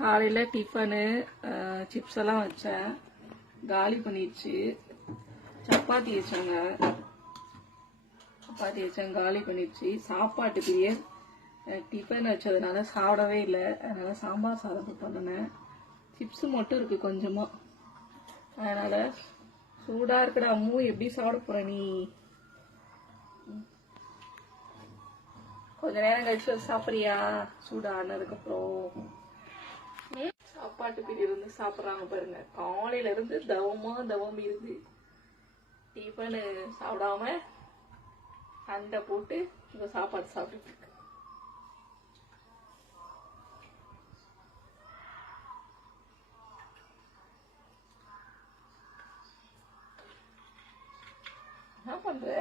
காலையில் tiffin chips எல்லாம் வச்சேன், காலி பண்ணிடுச்சு. சப்பாத்தி வச்சேன், காலி பண்ணிடுச்சு. சாப்பாட்டு பிரியர் டிஃபன் வச்சதுனால சாப்பிடவே இல்லை, அதனால சாம்பார் சாதம் பண்ணினேன். சிப்ஸு மட்டும் இருக்கு கொஞ்சமா, அதனால சூடா இருக்குடா அம்மு, எப்படி சாப்பிட போற நீ? கொஞ்ச நேரம் கழிச்சு சாப்பிட்றியா? சூடா ஆனதுக்கு அப்புறம் சாப்பாட்டு பிரி இருந்து சாப்பிட்றாங்க பாருங்க. காலையில இருந்து தவம் இருந்து டிஃபனு சாப்பிடாம சண்டை போட்டு இப்போ சாப்பாடு சாப்பிட்டு இருக்கு. என்ன பண்ற?